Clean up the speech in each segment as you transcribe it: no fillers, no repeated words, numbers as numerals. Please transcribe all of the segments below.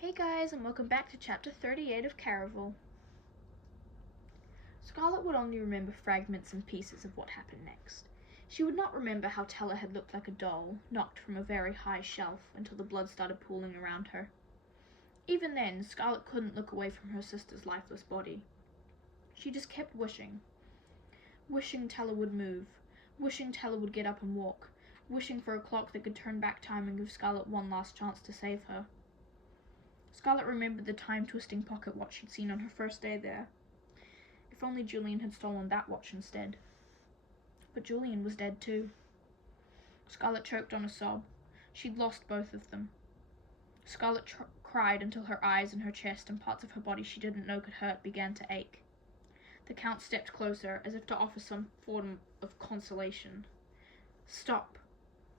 Hey guys, and welcome back to chapter 38 of Caraval. Scarlet would only remember fragments and pieces of what happened next. She would not remember how Teller had looked like a doll, knocked from a very high shelf until the blood started pooling around her. Even then, Scarlet couldn't look away from her sister's lifeless body. She just kept wishing. Wishing Teller would move, wishing Teller would get up and walk, wishing for a clock that could turn back time and give Scarlet one last chance to save her. Scarlet remembered the time-twisting pocket watch she'd seen on her first day there. If only Julian had stolen that watch instead. But Julian was dead too. Scarlet choked on a sob. She'd lost both of them. Scarlet cried until her eyes and her chest and parts of her body she didn't know could hurt began to ache. The Count stepped closer, as if to offer some form of consolation. "Stop."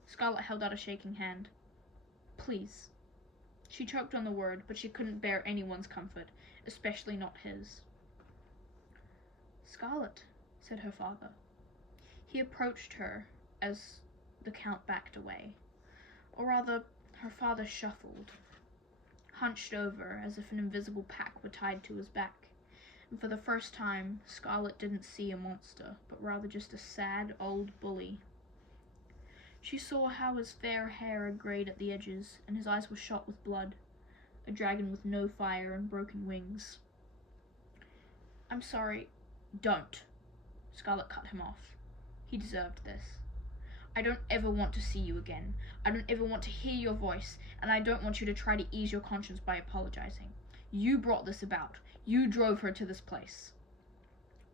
Scarlet held out a shaking hand. "Please." She choked on the word, but she couldn't bear anyone's comfort, especially not his. "Scarlet," said her father. He approached her as the Count backed away. Or rather, her father shuffled, hunched over as if an invisible pack were tied to his back, and for the first time, Scarlet didn't see a monster, but rather just a sad old bully. She saw how his fair hair had grayed at the edges, and his eyes were shot with blood, a dragon with no fire and broken wings. "I'm sorry." "Don't." Scarlet cut him off. He deserved this. "I don't ever want to see you again. I don't ever want to hear your voice, and I don't want you to try to ease your conscience by apologizing. You brought this about. You drove her to this place."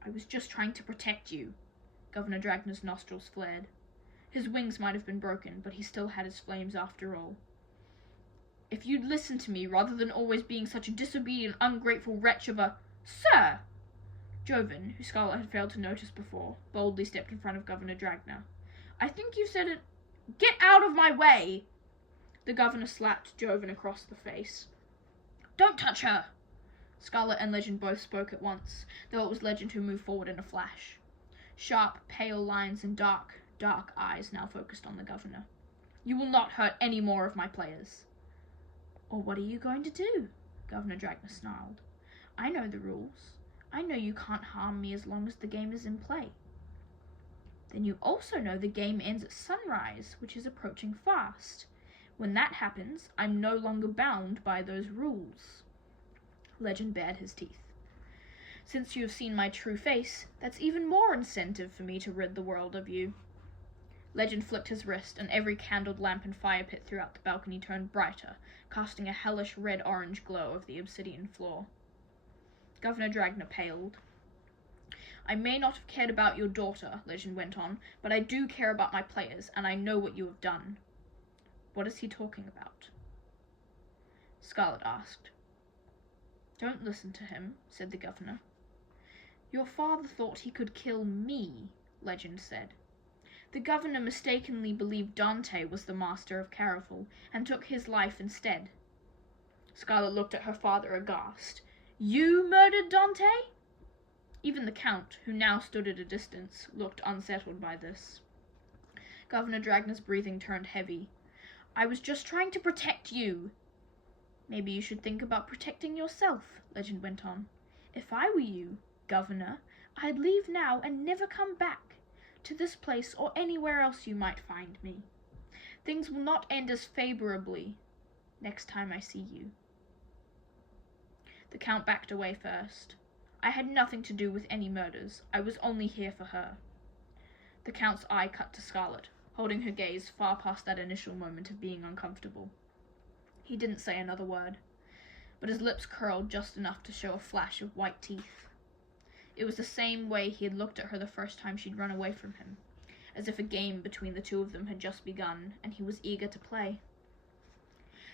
"I was just trying to protect you." Governor Dragner's nostrils flared. His wings might have been broken, but he still had his flames after all. "If you'd listened to me, rather than always being such a disobedient, ungrateful wretch of a—" "Sir!" Joven, who Scarlet had failed to notice before, boldly stepped in front of Governor Dragner. "I think you said it—" "Get out of my way!" The governor slapped Joven across the face. "Don't touch her!" Scarlet and Legend both spoke at once, though it was Legend who moved forward in a flash. Sharp, pale lines and dark eyes now focused on the governor. "You will not hurt any more of my players." "Or what are you going to do?" Governor Dragner snarled. "I know the rules. I know you can't harm me as long as the game is in play." "Then you also know the game ends at sunrise, which is approaching fast. When that happens, I'm no longer bound by those rules." Legend bared his teeth. "Since you have seen my true face, that's even more incentive for me to rid the world of you." Legend flicked his wrist, and every candled lamp and fire pit throughout the balcony turned brighter, casting a hellish red-orange glow over the obsidian floor. Governor Dragner paled. "I may not have cared about your daughter," Legend went on, "but I do care about my players, and I know what you have done." "What is he talking about?" Scarlet asked. "Don't listen to him," said the governor. "Your father thought he could kill me," Legend said. "The governor mistakenly believed Dante was the master of Caraval, and took his life instead." Scarlet looked at her father aghast. "You murdered Dante?" Even the Count, who now stood at a distance, looked unsettled by this. Governor Dragner's breathing turned heavy. "I was just trying to protect you." "Maybe you should think about protecting yourself," Legend went on. "If I were you, Governor, I'd leave now and never come back, to this place or anywhere else you might find me. Things will not end as favorably next time I see you." The Count backed away first. "I had nothing to do with any murders. I was only here for her." The Count's eye cut to Scarlet, holding her gaze far past that initial moment of being uncomfortable. He didn't say another word, but his lips curled just enough to show a flash of white teeth. It was the same way he had looked at her the first time she'd run away from him, as if a game between the two of them had just begun, and he was eager to play.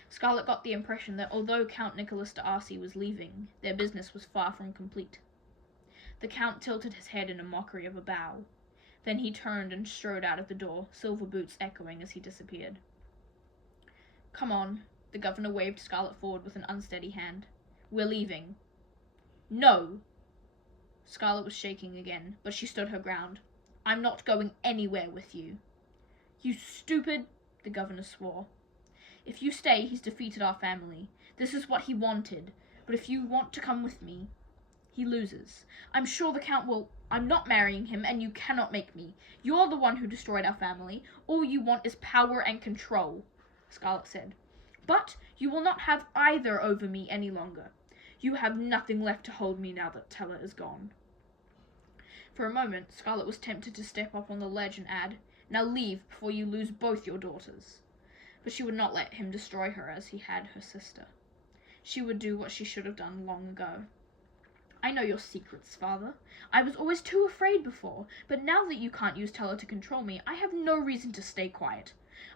Scarlet got the impression that although Count Nicholas d'Arcy was leaving, their business was far from complete. The Count tilted his head in a mockery of a bow. Then he turned and strode out of the door, silver boots echoing as he disappeared. "Come on." The governor waved Scarlet forward with an unsteady hand. "We're leaving." "No!" Scarlet was shaking again, but she stood her ground. "I'm not going anywhere with you." "You stupid—" the governor swore. If you stay, he's defeated our family. This is what he wanted, but if you want to come with me, he loses. I'm sure the Count will... I'm not marrying him, and you cannot make me. You're the one who destroyed our family. All you want is power and control, Scarlet said. But you will not have either over me any longer. You have nothing left to hold me now that Teller is gone. For a moment, Scarlet was tempted to step up on the ledge and add, Now leave before you lose both your daughters. But she would not let him destroy her as he had her sister. She would do what she should have done long ago. I know your secrets, father. I was always too afraid before, but now that you can't use Teller to control me, I have no reason to stay quiet.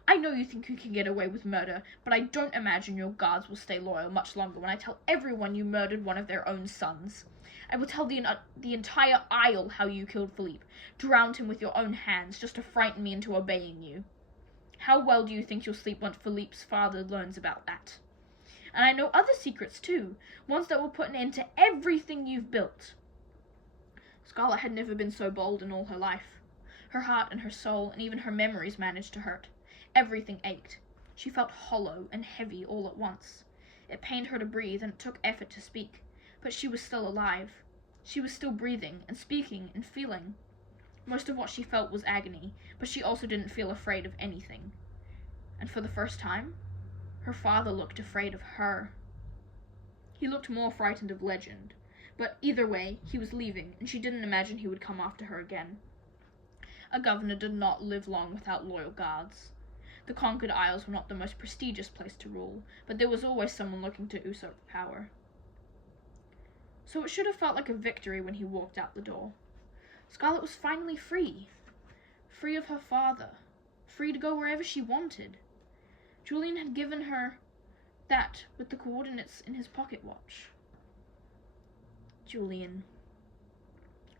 I know you think you can get away with murder, but I don't imagine your guards will stay loyal much longer when I tell everyone you murdered one of their own sons. I will tell the entire Isle how you killed Philippe, drowned him with your own hands just to frighten me into obeying you. How well do you think you'll sleep once Philippe's father learns about that? And I know other secrets too, ones that will put an end to everything you've built. Scarlet had never been so bold in all her life. Her heart and her soul and even her memories managed to hurt. Everything ached. She felt hollow and heavy all at once. It pained her to breathe and it took effort to speak, but she was still alive. She was still breathing and speaking and feeling. Most of what she felt was agony, but she also didn't feel afraid of anything. And for the first time, her father looked afraid of her. He looked more frightened of Legend, but either way, he was leaving, and she didn't imagine he would come after her again. A governor did not live long without loyal guards. The conquered isles were not the most prestigious place to rule, but there was always someone looking to usurp power. So it should have felt like a victory when he walked out the door. Scarlet was finally free. Free of her father. Free to go wherever she wanted. Julian had given her that with the coordinates in his pocket watch. Julian.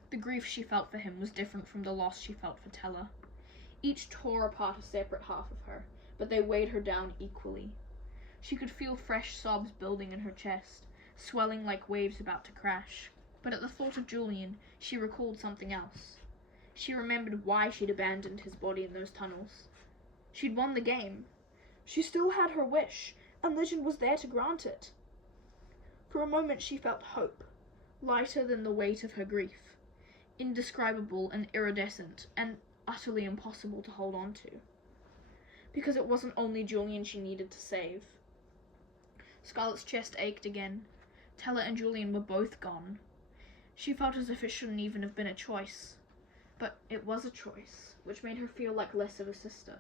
The grief she felt for him was different from the loss she felt for Teller. Each tore apart a separate half of her, but they weighed her down equally. She could feel fresh sobs building in her chest, swelling like waves about to crash. But at the thought of Julian, she recalled something else. She remembered why she'd abandoned his body in those tunnels. She'd won the game. She still had her wish, and Legend was there to grant it. For a moment she felt hope, lighter than the weight of her grief, indescribable and iridescent, and utterly impossible to hold on to. Because it wasn't only Julian she needed to save. Scarlet's chest ached again. Teller and Julian were both gone. She felt as if it shouldn't even have been a choice. But it was a choice, which made her feel like less of a sister.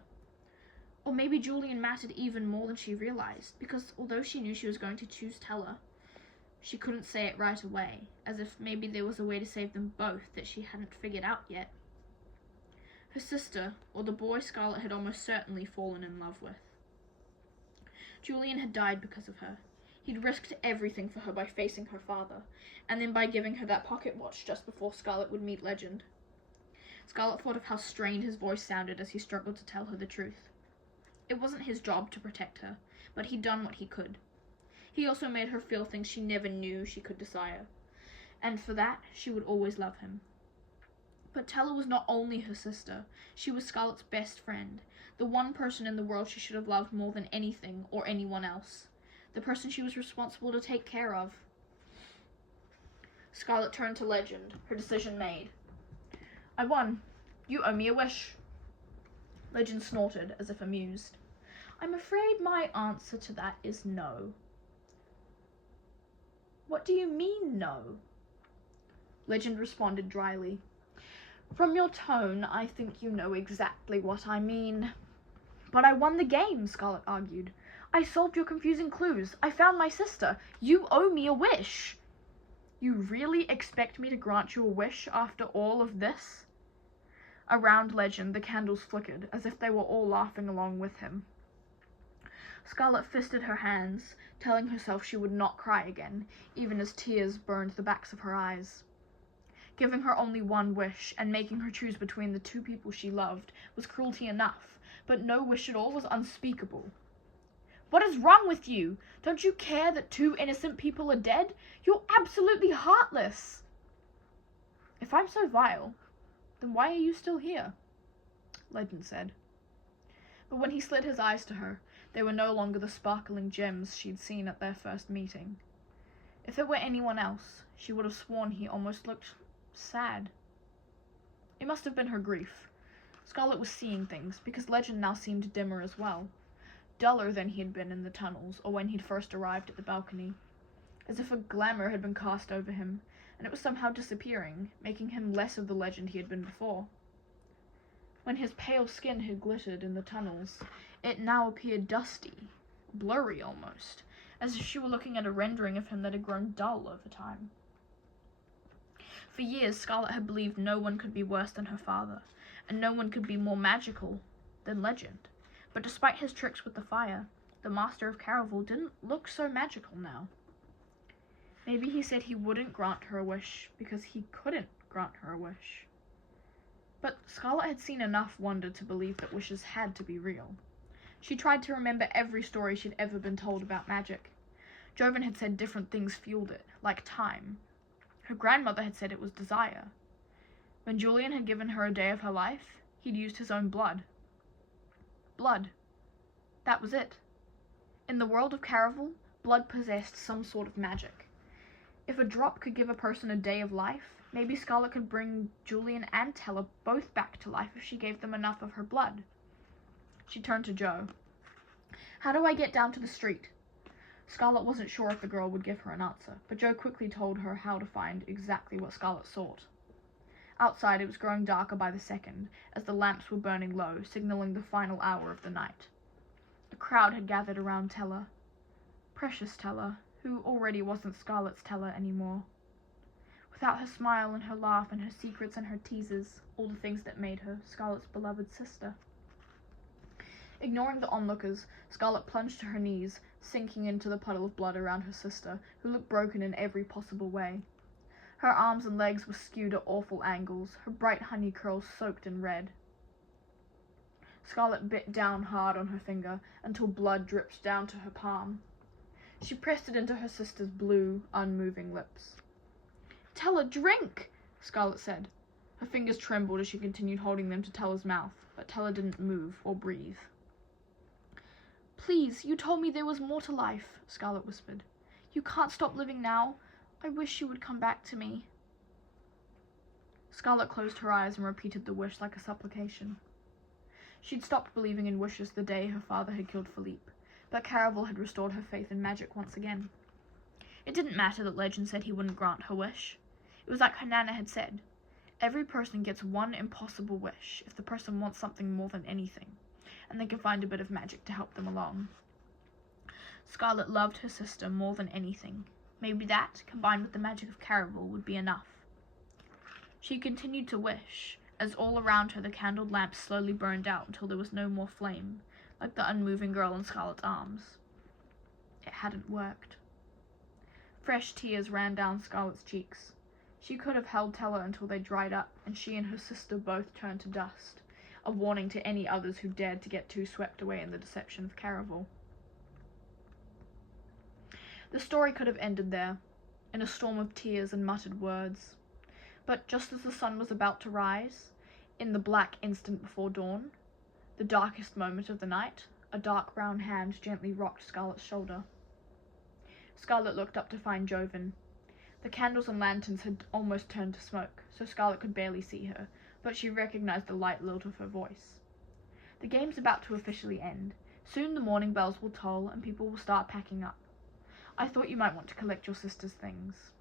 Or maybe Julian mattered even more than she realized, because although she knew she was going to choose Teller, she couldn't say it right away, as if maybe there was a way to save them both that she hadn't figured out yet. Her sister, or the boy Scarlet had almost certainly fallen in love with. Julian had died because of her. He'd risked everything for her by facing her father, and then by giving her that pocket watch just before Scarlet would meet Legend. Scarlet thought of how strained his voice sounded as he struggled to tell her the truth. It wasn't his job to protect her, but he'd done what he could. He also made her feel things she never knew she could desire, and for that she would always love him. But Teller was not only her sister, she was Scarlet's best friend, the one person in the world she should have loved more than anything or anyone else, the person she was responsible to take care of. Scarlet turned to Legend, her decision made. I won. You owe me a wish. Legend snorted, as if amused. I'm afraid my answer to that is no. What do you mean, no? Legend responded dryly. From your tone, I think you know exactly what I mean. But I won the game, Scarlet argued. I solved your confusing clues. I found my sister. You owe me a wish. You really expect me to grant you a wish after all of this? Around Legend, the candles flickered, as if they were all laughing along with him. Scarlet fisted her hands, telling herself she would not cry again, even as tears burned the backs of her eyes. Giving her only one wish, and making her choose between the two people she loved, was cruelty enough, but no wish at all was unspeakable. What is wrong with you? Don't you care that 2 innocent people are dead? You're absolutely heartless. If I'm so vile, then why are you still here? Legend said. But when he slid his eyes to her, They were no longer the sparkling gems she'd seen at their first meeting. If it were anyone else, she would have sworn he almost looked sad. It must have been her grief. Scarlet was seeing things, because Legend now seemed dimmer as well, duller than he had been in the tunnels or when he'd first arrived at the balcony, as if a glamour had been cast over him, and it was somehow disappearing, making him less of the Legend he had been before. When his pale skin had glittered in the tunnels, it now appeared dusty, blurry almost, as if she were looking at a rendering of him that had grown dull over time. For years, Scarlet had believed no one could be worse than her father, and no one could be more magical than Legend. But despite his tricks with the fire, the master of Caraval didn't look so magical now. Maybe he said he wouldn't grant her a wish because he couldn't grant her a wish. But Scarlet had seen enough wonder to believe that wishes had to be real. She tried to remember every story she'd ever been told about magic. Joven had said different things fueled it, like time. Her grandmother had said it was desire. When Julian had given her a day of her life, he'd used his own blood. Blood. That was it. In the world of Caraval, blood possessed some sort of magic. If a drop could give a person a day of life, maybe Scarlet could bring Julian and Tella both back to life if she gave them enough of her blood. She turned to Jo. "How do I get down to the street?" Scarlet wasn't sure if the girl would give her an answer, but Jo quickly told her how to find exactly what Scarlet sought. Outside, it was growing darker by the second, as the lamps were burning low, signaling the final hour of the night. A crowd had gathered around Tella. Precious Tella, who already wasn't Scarlet's Tella anymore. Without her smile and her laugh and her secrets and her teases, all the things that made her Scarlet's beloved sister. Ignoring the onlookers, Scarlet plunged to her knees, sinking into the puddle of blood around her sister, who looked broken in every possible way. Her arms and legs were skewed at awful angles, her bright honey curls soaked in red. Scarlet bit down hard on her finger until blood dripped down to her palm. She pressed it into her sister's blue, unmoving lips. "Tella, drink!" Scarlet said. Her fingers trembled as she continued holding them to Tella's mouth, but Tella didn't move or breathe. "Please, you told me there was more to life," Scarlet whispered. "You can't stop living now. I wish you would come back to me." Scarlet closed her eyes and repeated the wish like a supplication. She'd stopped believing in wishes the day her father had killed Philippe, but Caraval had restored her faith in magic once again. It didn't matter that Legend said he wouldn't grant her wish. It was like her Nana had said. Every person gets one impossible wish if the person wants something more than anything, and they can find a bit of magic to help them along. Scarlet loved her sister more than anything. Maybe that, combined with the magic of Caraval, would be enough. She continued to wish, as all around her the candled lamps slowly burned out until there was no more flame, like the unmoving girl in Scarlet's arms. It hadn't worked. Fresh tears ran down Scarlet's cheeks. She could have held Tella until they dried up, and she and her sister both turned to dust, a warning to any others who dared to get too swept away in the deception of Caraval. The story could have ended there, in a storm of tears and muttered words. But just as the sun was about to rise, in the black instant before dawn, the darkest moment of the night, a dark brown hand gently rocked Scarlet's shoulder. Scarlet looked up to find Joven. The candles and lanterns had almost turned to smoke, so Scarlet could barely see her, but she recognized the light lilt of her voice. "The game's about to officially end. Soon the morning bells will toll and people will start packing up. I thought you might want to collect your sister's things."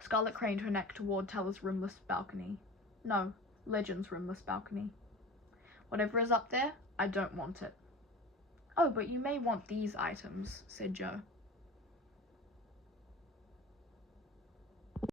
Scarlet craned her neck toward Tella's rimless balcony. No, Legend's rimless balcony. "Whatever is up there, I don't want it." "Oh, but you may want these items," said Jo.